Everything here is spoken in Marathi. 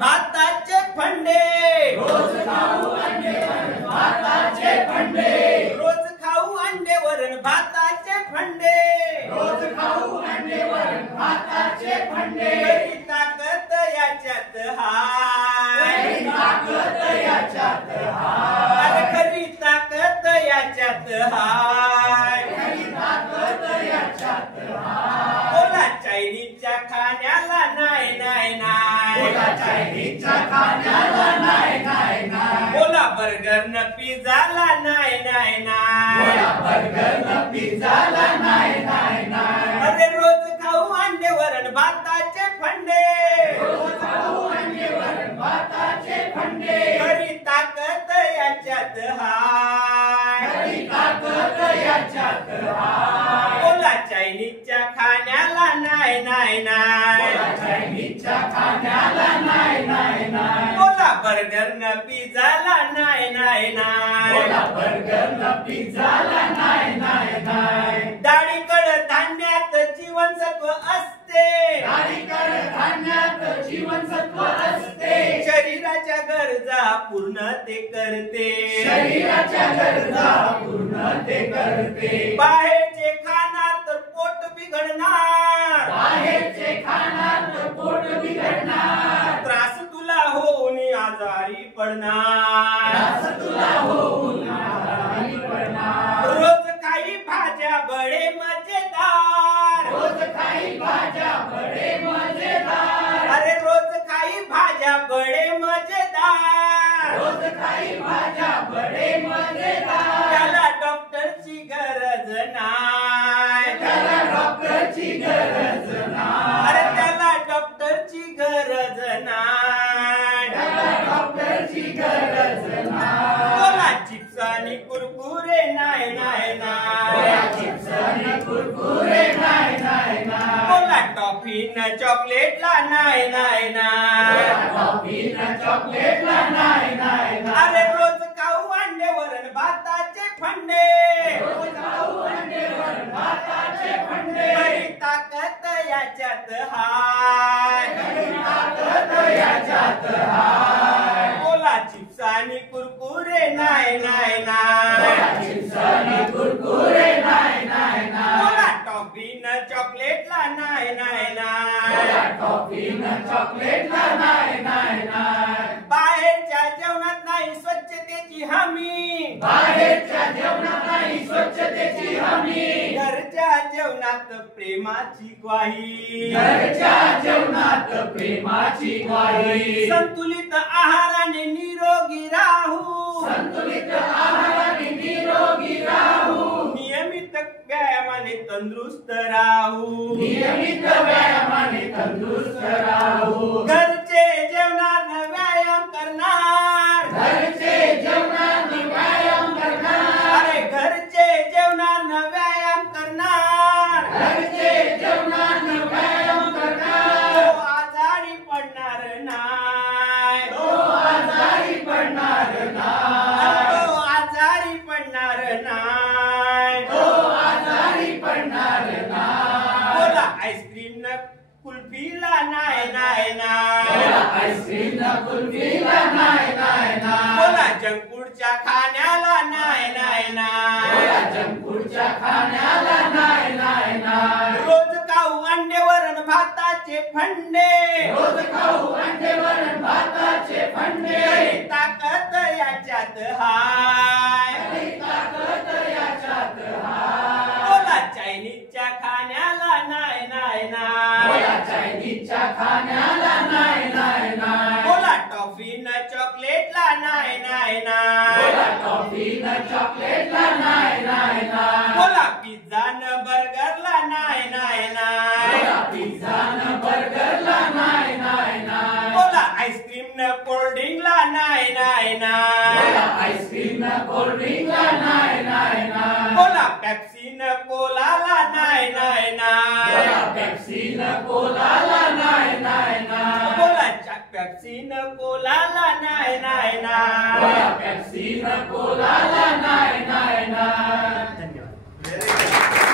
भाताचे फंडे, रोज खाऊ अंडे वरण भाताचे फंडे, रोज खाऊ अंडे वरण भाताचे फंडे, रोज खाऊ अंडे वरण भाताचे फंडे, खरी ताकद याच्यात हाय, खरी ताकद याच्यात हाय, अरे खरी ताकद याच्यात हाय, खरी ताकद याच्यात हाय. बोला चायनीजच्या खाण्याला नाही नाही नाही, बोला चायनीजच्या खाण्याला नाही नाही नाही, बोला बर्गर न पिझ्झाला नाही नाही नाही, बोला बर्गर न पिझ्झाला नाही नाही नाही, अरे रोज खाऊ अंडे वरण भाताचे फंडे, रोज खाऊ अंडे वरण भाताचे फंडे, खरी ताकद याच्यात हाय, खरी ताकद याच्यात हाय. बोला चायनीजच्या खाण्याला नाही नाही नाही, बोला चायनीजच्या खाण्याला नाही नाही नाही, बोला बर्गर न पिझ्झाला नाही नाही नाही, बोला बर्गर न पिझ्झाला नाही नाही नाही, डाळीकडे धान्यात जीवनसत्व असते, डाळीकडे धान्यात जीवनसत्व असते, शरीराच्या गरजा पूर्ण ते करते, शरीराच्या गरजा पूर्ण ते करते, बाहेरचे खाणार तर पोट बिघडणार, बाहेरचे खाणार तर पोट बिघडणार, त्रास तुला होऊन आजारी पडणार, त्रास तुला होऊन आजारी पडणार, रोज काही भाज्या बडे मजेदार, रोज काही भाज्या बडे मजेदार, अरे रोज काही भाज्या बडे मजेदार, रोज काही भाज्या बडे मजेदार, त्याला डॉक्टरची गरज नाही, त्याला डॉक्टरची गरज नाही, अरे त्याला डॉक्टरची गरज नाही, त्याला डॉक्टरची गरज नाही, बोला चिप्स आणि कुरकुरे नाही नाही बोला नाही, चिप्स आणि कुरकुरे नाही नाही नाही, बोला टॉफी न चॉकलेटला नाही नाही नाही, बोला टॉफी न चॉकलेटला नाही नाही नाही, अरे रोज खाऊ अंडे वरण भाताचे फंडे, रोज खाऊ अंडे वरण भाताचे फंडे, खरी ताकद याच्यात हाय, खरी ताकद याच्यात हाय. बोला चिप्स आणि कुरकुरे नाही नाही बोला नाही, चिप्स आणि कुरकुरे नाही नाही नाही, बोला टॉफी न चॉकलेटला नाही नाही बोला नाही, टॉफी न चॉकलेटला नाही नाही नाही, बाहेरच्या जेवणात नाही स्वच्छतेची हमी, बाहेरच्या जेवणात नाही स्वच्छतेची हमी, घरच्या जेवणात प्रेमाची ग्वाही, घरच्या जेवणात प्रेमाची ग्वाही, संतुलित आहाराने निरोगी राहू, संतुलित आहाराने निरोगी राहू, नियमित व्यायामाने तंदुरुस्त राहू, नियमित व्यायामाने तंदुरुस्त राहू, घरचे जेवणात व्यायाम करणार, घरचे जेवणात व्यायाम करणार, अरे घरचे जेवणात व्यायाम करणार, घरचे जेवणात व्यायाम तो करणार, आजारी पडणार नाही, तो आजारी पडणार नाही, तो आजारी पडणार नाही, तो आजारी पडणार नाही, बोला आईस्क्रीम न कुल्फीला नाही नाही नाही, बोला आईस्क्रीम न कुल्फीला नाही नाही नाही, बोला जंक फूडच्या खाण्याला नाही नाही बोला नाही, जंक फूडच्या खाण्याला नाही नाही नाही, रोज खाऊ अंडे वरण भाताचे फंडे, रोज खाऊ अंडे वरण भाताचे फंडे, खरी ताकद याच्यात हाय, खरी ताकद याच्यात हाय. बोला चायनीजच्या खाण्याला नाही नाही बोला नाही, चायनीजच्या खाण्याला नाही नाही नाही, बोला टॉफी न चॉकलेटला नाही नाही बोला नाही, टॉफी न चॉकलेटला नाही नाही नाही, बोला पिझ्झा न बर्गरला नाही नाही बोला नाही, पिझ्झा न बर्गरला नाही नाही नाही, बोला आईस्क्रीम न कोल्ड्रिंकला नाही नाही बोला नाही, आईस्क्रीम न कोल्ड्रिंकला नाही नाही नाही, बोला पेप्सी न कोलाला नाही नाही बोला नाही, पेप्सी न कोलाला नाही नाही नाही, बोला पेप्सी न कोलाला नाही नाही बोला नाही, पेप्सी न कोलाला नाही